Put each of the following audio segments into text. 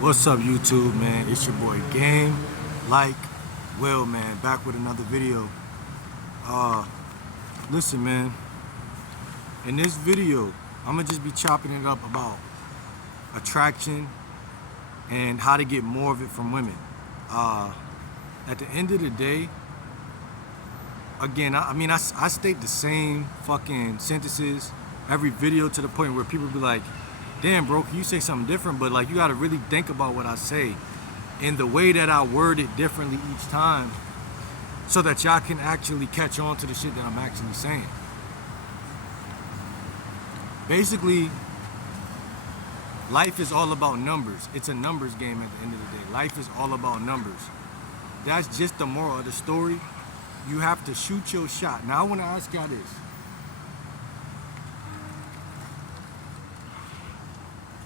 What's up, YouTube, man? It's your boy Game Like Will, man, back with another video. Listen, man, in this video I'm gonna just be chopping it up about attraction and how to get more of it from women. At the end of the day, again, I state the same fucking sentences every video to the point where people be like, damn, bro, can you say something different? But like, you gotta really think about what I say and the way that I word it differently each time so that y'all can actually catch on to the shit that I'm actually saying. Basically, life is all about numbers. It's a numbers game at the end of the day. Life is all about numbers. That's just the moral of the story. You have to shoot your shot. Now I wanna ask y'all this.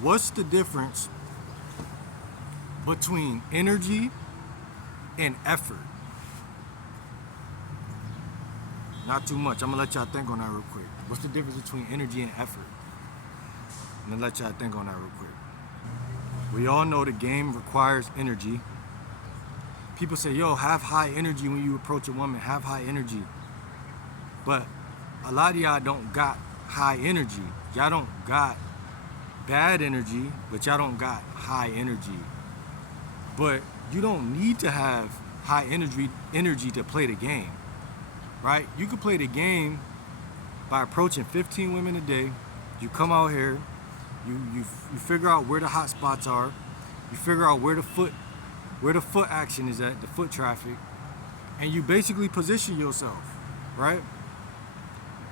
What's the difference between energy and effort? Not too much. I'm gonna let y'all think on that real quick. What's the difference between energy and effort? I'm gonna let y'all think on that real quick. We all know the game requires energy. People say, yo, have high energy when you approach a woman, have high energy. But a lot of y'all don't got high energy. Y'all don't got bad energy, but y'all don't got high energy. But you don't need to have high energy to play the game, right? You can play the game by approaching 15 women a day. You come out here, you figure out where the hot spots are, you figure out where the foot action is at, the foot traffic, and you basically position yourself, right?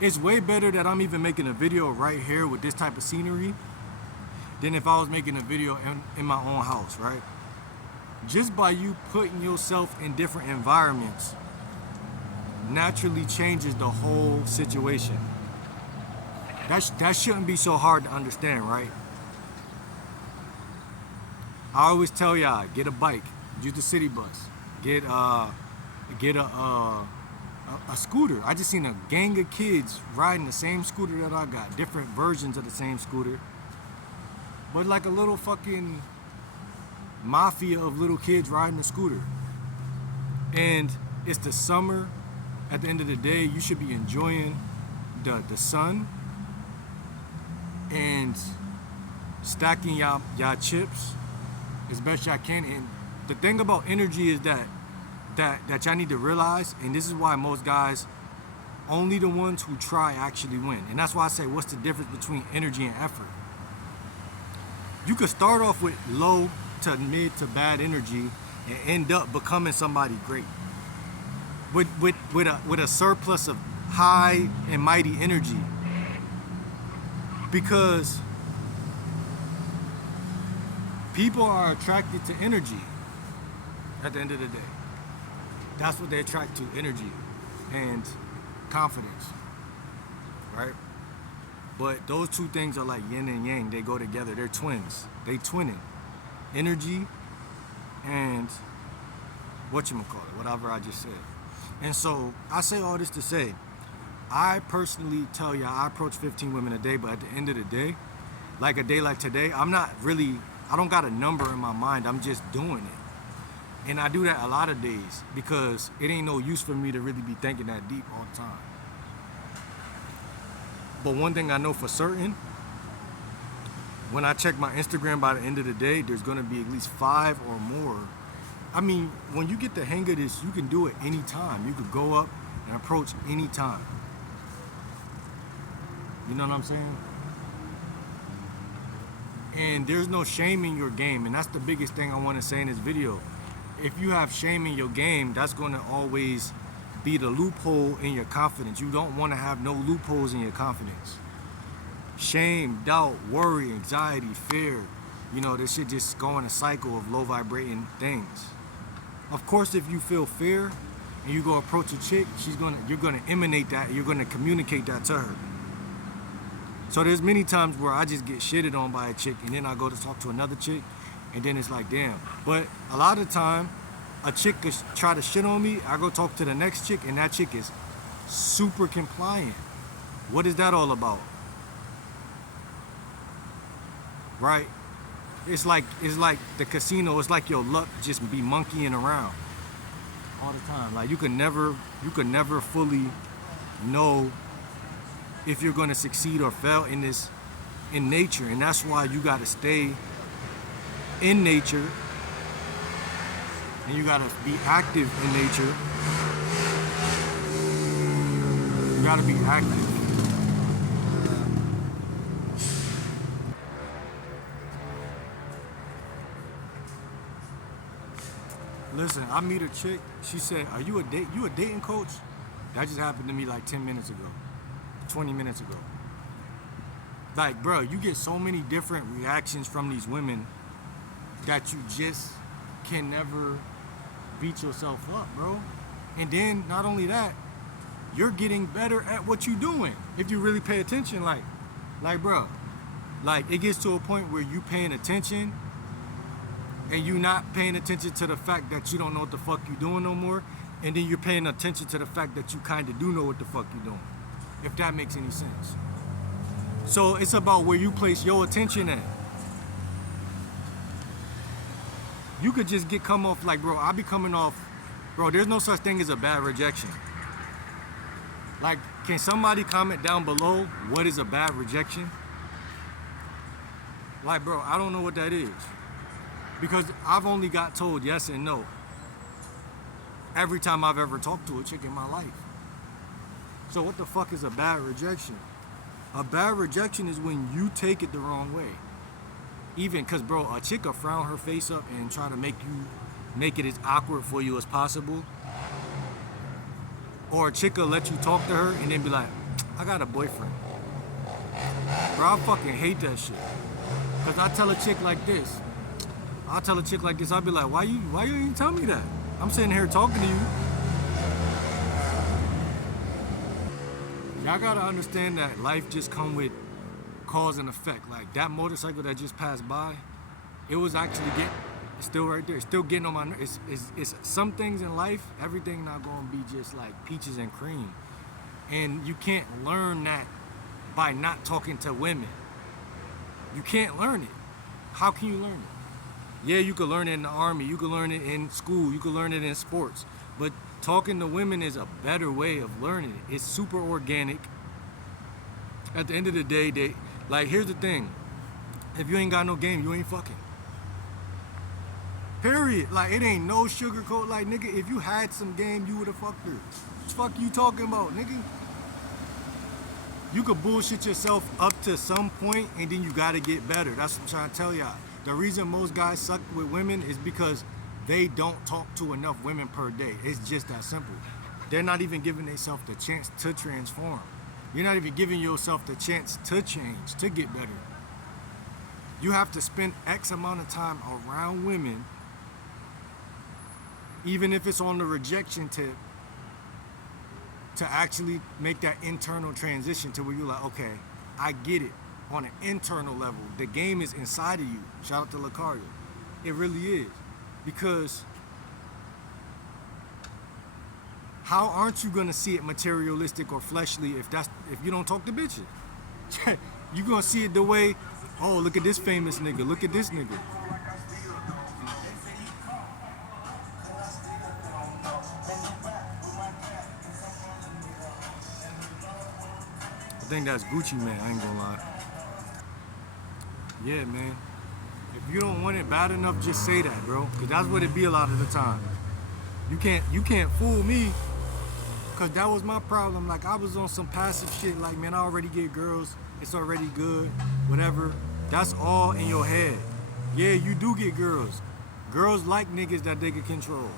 It's way better that I'm even making a video right here with this type of scenery than if I was making a video in my own house, right? Just by you putting yourself in different environments naturally changes the whole situation. That shouldn't be so hard to understand, right? I always tell y'all, get a bike, use the city bus, get a scooter. I just seen a gang of kids riding the same scooter that I got, different versions of the same scooter. But like a little fucking mafia of little kids riding a scooter. And it's the summer. At the end of the day, you should be enjoying the sun and stacking y'all chips as best y'all can. And the thing about energy is that y'all need to realize, and this is why most guys, only the ones who try actually win. And that's why I say, what's the difference between energy and effort? You could start off with low to mid to bad energy and end up becoming somebody great with a surplus of high and mighty energy, because people are attracted to energy at the end of the day. That's what they attract to, energy and confidence, right? But those two things are like yin and yang. They go together. They're twins. They twinning. Energy and whatchamacallit, whatever I just said. And so I say all this to say, I personally tell y'all I approach 15 women a day, but at the end of the day, like a day like today, I don't got a number in my mind. I'm just doing it. And I do that a lot of days because it ain't no use for me to really be thinking that deep all the time. But one thing I know for certain, when I check my Instagram by the end of the day, there's gonna be at least 5 or more. I mean, when you get the hang of this, you can do it anytime. You could go up and approach anytime. You know what I'm saying? And there's no shame in your game, and that's the biggest thing I wanna say in this video. If you have shame in your game, that's gonna always be the loophole in your confidence. You don't want to have no loopholes in your confidence. Shame, doubt, worry, anxiety, fear, this shit just go in a cycle of low vibrating things. Of course, if you feel fear and you go approach a chick, you're gonna emanate that, you're gonna communicate that to her. So there's many times where I just get shitted on by a chick and then I go to talk to another chick and then it's like, damn. But a lot of the time, a chick could try to shit on me, I go talk to the next chick, and that chick is super compliant. What is that all about? Right? it's like the casino. It's like your luck just be monkeying around all the time. Like you could never fully know if you're gonna succeed or fail in nature, and that's why you gotta stay in nature and you gotta be active in nature. You gotta be active. Listen, I meet a chick. She said, "Are you a dating coach?" That just happened to me like 10 minutes ago, 20 minutes ago. Like, bro, you get so many different reactions from these women that you just can never beat yourself up, bro. And then not only that, you're getting better at what you're doing if you really pay attention. Like, bro, like it gets to a point where you paying attention and you not paying attention to the fact that you don't know what the fuck you doing no more, and then you're paying attention to the fact that you kind of do know what the fuck you doing, if that makes any sense. So it's about where you place your attention at. You could just come off like, bro, I be coming off, bro, there's no such thing as a bad rejection. Like, can somebody comment down below what is a bad rejection? Like, bro, I don't know what that is. Because I've only got told yes and no every time I've ever talked to a chick in my life. So what the fuck is a bad rejection? A bad rejection is when you take it the wrong way. Even because, bro, a chick will frown her face up and try to make it as awkward for you as possible. Or a chick will let you talk to her and then be like, I got a boyfriend. Bro, I fucking hate that shit. Because I tell a chick like this, I'll be like, why you didn't tell me that? I'm sitting here talking to you. Y'all gotta understand that life just come with cause and effect. Like that motorcycle that just passed by, it was actually it's still right there. It's still getting on my nerves. It's some things in life, everything not gonna be just like peaches and cream. And you can't learn that by not talking to women. You can't learn it. How can you learn it? Yeah, you could learn it in the army, you could learn it in school, you could learn it in sports, but talking to women is a better way of learning it. It's super organic. At the end of the day, here's the thing. If you ain't got no game, you ain't fucking. Period. Like, it ain't no sugarcoat. Like, nigga, if you had some game, you would've fucked her. What the fuck you talking about, nigga? You could bullshit yourself up to some point, and then you gotta get better. That's what I'm trying to tell y'all. The reason most guys suck with women is because they don't talk to enough women per day. It's just that simple. They're not even giving themselves the chance to transform. You're not even giving yourself the chance to change, to get better. You have to spend X amount of time around women, even if it's on the rejection tip, to actually make that internal transition to where you're like, okay, I get it. On an internal level, the game is inside of you. Shout out to Lucario. It really is. Because how aren't you gonna see it materialistic or fleshly if you don't talk to bitches? You gonna see it the way, oh, look at this famous nigga, look at this nigga. I think that's Gucci Man, I ain't gonna lie. Yeah, man. If you don't want it bad enough, just say that, bro. Cause that's what it be a lot of the time. You can't fool me. Cause that was my problem. Like I was on some passive shit. Like, man, I already get girls. It's already good. Whatever. That's all in your head. Yeah, you do get girls. Girls like niggas that they can control.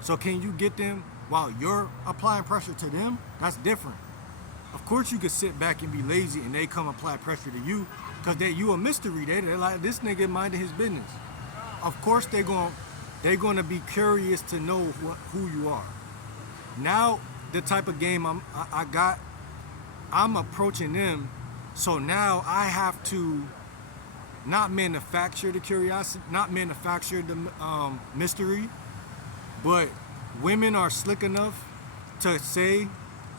So can you get them while you're applying pressure to them? That's different. Of course you could sit back and be lazy and they come apply pressure to you. Cause you a mystery. They're like, this nigga minding his business. Of course they're gonna be curious to know who you are. Now the type of game I'm approaching them. So now I have to not manufacture the curiosity, not manufacture the mystery, but women are slick enough to say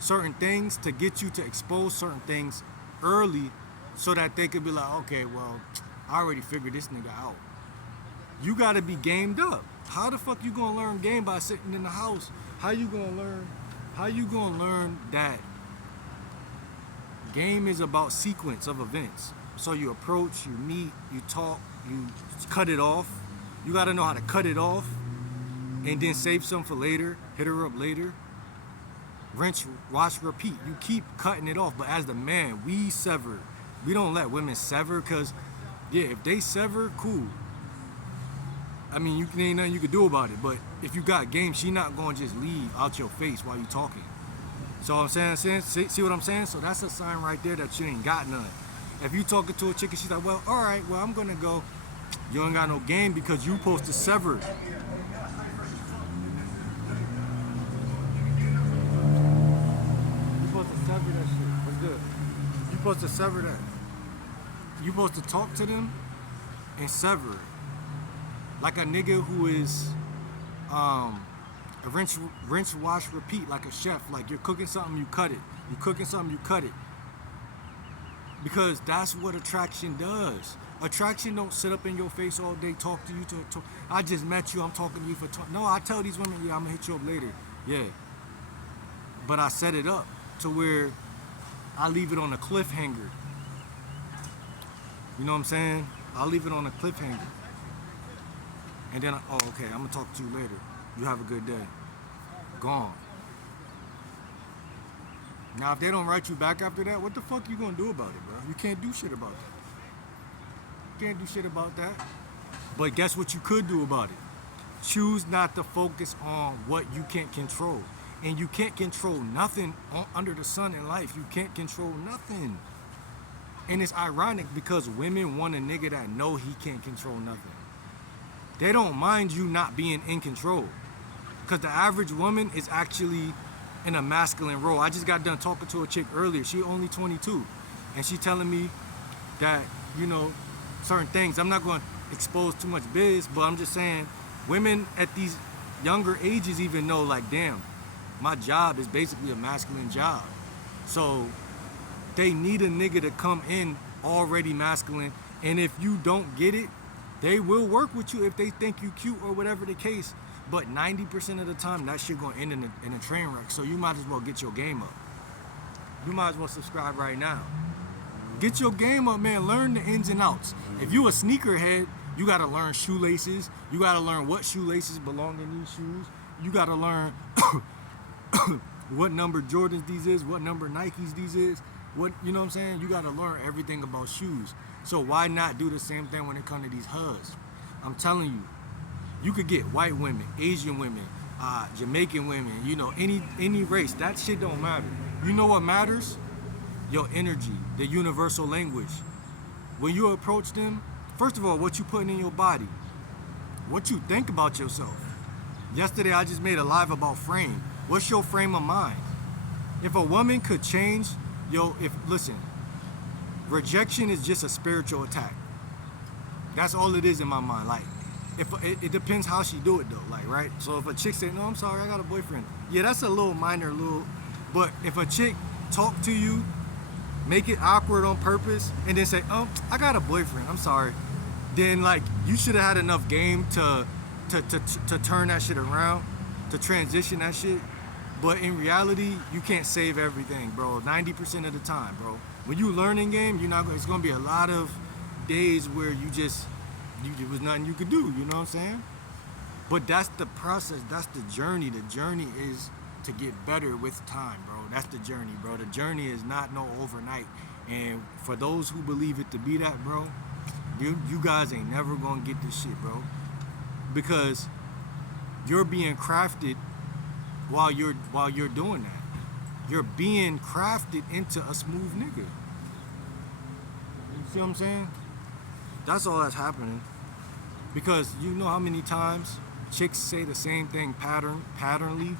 certain things to get you to expose certain things early. So that they could be like, okay, well, I already figured this nigga out. You gotta be gamed up. How the fuck you gonna learn game by sitting in the house? How you gonna learn? How you gonna learn that game is about sequence of events? So you approach, you meet, you talk, you cut it off. You gotta know how to cut it off and then save some for later, hit her up later. Rinse, wash, repeat. You keep cutting it off, but as the man, we sever. We don't let women sever, because, yeah, if they sever, cool. I mean, ain't nothing you can do about it, but if you got game, she not gonna just leave out your face while you talking. So I'm saying, see what I'm saying? So that's a sign right there that you ain't got none. If you talking to a chick and she's like, well, all right, well, I'm gonna go. You ain't got no game because you supposed to sever. You supposed to sever that shit. What's good? You supposed to sever that. You supposed to talk to them and sever it. Like a nigga who is a rinse, wash, repeat, like a chef. Like you're cooking something, you cut it. You're cooking something, you cut it. Because that's what attraction does. Attraction don't sit up in your face all day, talk to you. I just met you, I'm talking to you for no, I tell these women, yeah, I'm gonna hit you up later. Yeah. But I set it up to where I leave it on a cliffhanger. You know what I'm saying? I'll leave it on a cliffhanger. And then, oh, okay, I'm gonna talk to you later. You have a good day. Gone. Now, if they don't write you back after that, what the fuck you gonna do about it, bro? You can't do shit about that. You can't do shit about that. But guess what you could do about it? Choose not to focus on what you can't control. And you can't control nothing under the sun in life. You can't control nothing. And it's ironic because women want a nigga that know he can't control nothing. They don't mind you not being in control. Because the average woman is actually in a masculine role. I just got done talking to a chick earlier. She only 22. And she telling me that, you know, certain things. I'm not going to expose too much biz, but I'm just saying women at these younger ages even know, like, damn, my job is basically a masculine job. So they need a nigga to come in already masculine. And if you don't get it, they will work with you if they think you cute or whatever the case. But 90% of the time, that shit gonna end in a train wreck. So you might as well get your game up. You might as well subscribe right now. Get your game up, man. Learn the ins and outs. If you a sneakerhead, you gotta learn shoelaces. You gotta learn what shoelaces belong in these shoes. You gotta learn what number Jordans these is, what number Nikes these is. What, you know what I'm saying? You gotta learn everything about shoes. So why not do the same thing when it comes to these HUDs? I'm telling you, you could get white women, Asian women, Jamaican women, you know, any race. That shit don't matter. You know what matters? Your energy, the universal language. When you approach them, first of all, what you putting in your body, what you think about yourself. Yesterday, I just made a live about frame. What's your frame of mind? If a woman could change, listen, rejection is just a spiritual attack. That's all it is in my mind. Like, it depends how she do it though, like, right? So if a chick say, no, I'm sorry, I got a boyfriend. Yeah, that's a little minor, but if a chick talk to you, make it awkward on purpose, and then say, oh, I got a boyfriend, I'm sorry. Then, like, you should have had enough game to turn that shit around, to transition that shit. But in reality, you can't save everything, bro. 90% of the time, bro. When you learning game, it's gonna be a lot of days where there was nothing you could do, you know what I'm saying? But that's the process, that's the journey. The journey is to get better with time, bro. That's the journey, bro. The journey is not no overnight. And for those who believe it to be that, bro, you guys ain't never gonna get this shit, bro. Because you're being crafted while you're doing that. You're being crafted into a smooth nigga. You see what I'm saying? That's all that's happening. Because you know how many times chicks say the same thing patternly.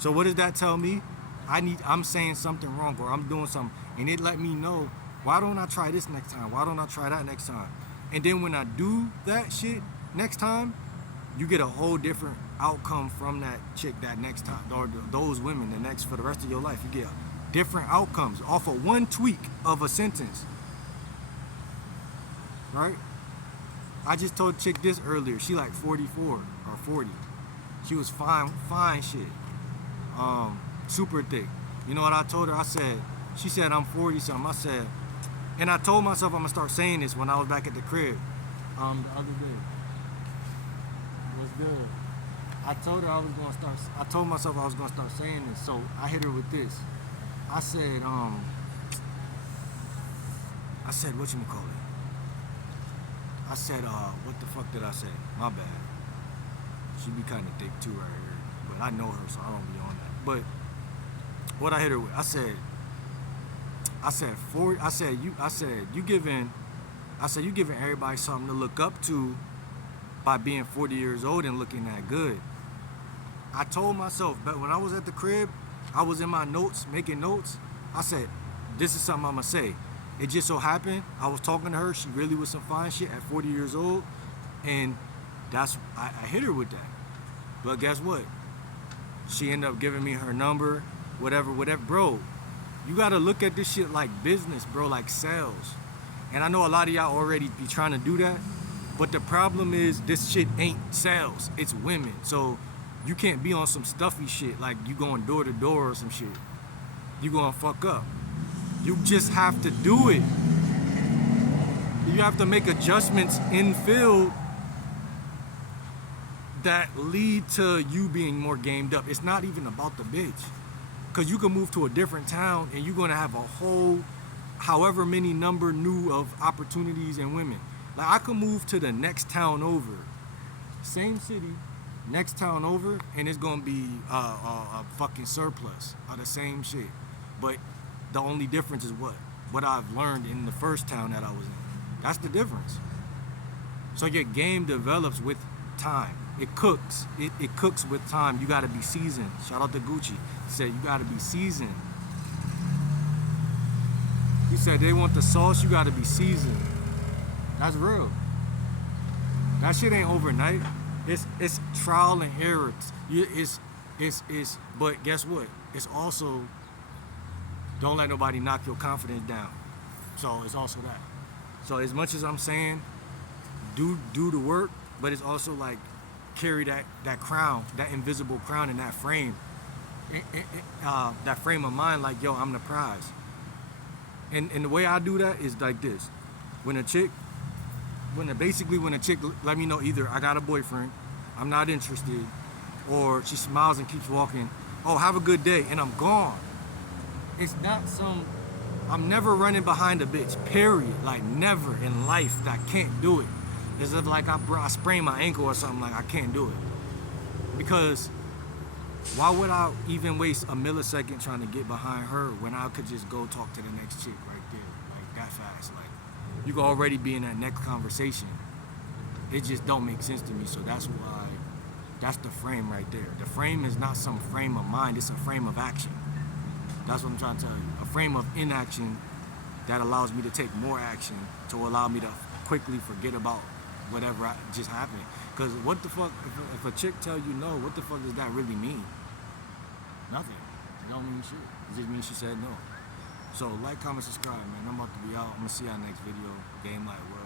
So what does that tell me? I'm saying something wrong, or I'm doing something, and it let me know, why don't I try this next time? Why don't I try that next time? And then when I do that shit next time, you get a whole different outcome from that chick that next time, or those women for the rest of your life. You get different outcomes off of one tweak of a sentence, right? I just told chick this earlier. She like 44 or 40. She was fine shit. Super thick. You know what I told her? I said, she said I'm 40 something. I said, and I told myself I'm gonna start saying this when I was back at the crib. The other day. What's good? I told myself I was gonna start saying this. So I hit her with this. I said, whatchamacallit? I said, what the fuck did I say? My bad. She be kind of thick too right here. But I know her, so I don't be on that. But what I hit her with, I said you giving everybody something to look up to by being 40 years old and looking that good. I told myself, but when I was at the crib, I was in my notes, making notes. I said, this is something I'm gonna say. It just so happened, I was talking to her, she really was some fine shit at 40 years old, and I hit her with that. But guess what? She ended up giving me her number, whatever. Bro, you gotta look at this shit like business, bro, like sales. And I know a lot of y'all already be trying to do that, but the problem is this shit ain't sales, it's women. So you can't be on some stuffy shit like you going door to door or some shit. You gonna fuck up. You just have to do it. You have to make adjustments in field that lead to you being more gamed up. It's not even about the bitch. Cause you can move to a different town and you're gonna have a whole, however many number new of opportunities and women. Like I could move to the next town over, same city, next town over, and it's gonna be a fucking surplus of the same shit. But the only difference is what I've learned in the first town that I was in. That's the difference. So your game develops with time. It cooks. It cooks with time. You gotta be seasoned. Shout out to Gucci. He said you gotta be seasoned. He said they want the sauce, you gotta be seasoned. That's real. That shit ain't overnight. It's trial and error. But guess what? It's also, don't let nobody knock your confidence down. So it's also that. So as much as I'm saying, do the work, but it's also like carry that crown, that invisible crown in that frame. That frame of mind, like, yo, I'm the prize. And the way I do that is like this. When a chick let me know either I got a boyfriend, I'm not interested, or she smiles and keeps walking, oh, have a good day, and I'm gone. It's not I'm never running behind a bitch, period. Like, never in life. That I can't do it. It's like I sprained my ankle or something, like I can't do it. Because why would I even waste a millisecond trying to get behind her when I could just go talk to the next chick right there, like that fast? Like, you could already be in that next conversation. It just don't make sense to me. So that's why, that's the frame right there. The frame is not some frame of mind, it's a frame of action. That's what I'm trying to tell you. A frame of inaction that allows me to take more action to allow me to quickly forget about whatever just happened. Because what the fuck, if a chick tell you no, what the fuck does that really mean? Nothing. It don't mean shit. It just means she said no. So like, comment, subscribe, man. I'm about to be out. I'm gonna see y'all next video. Game Light World.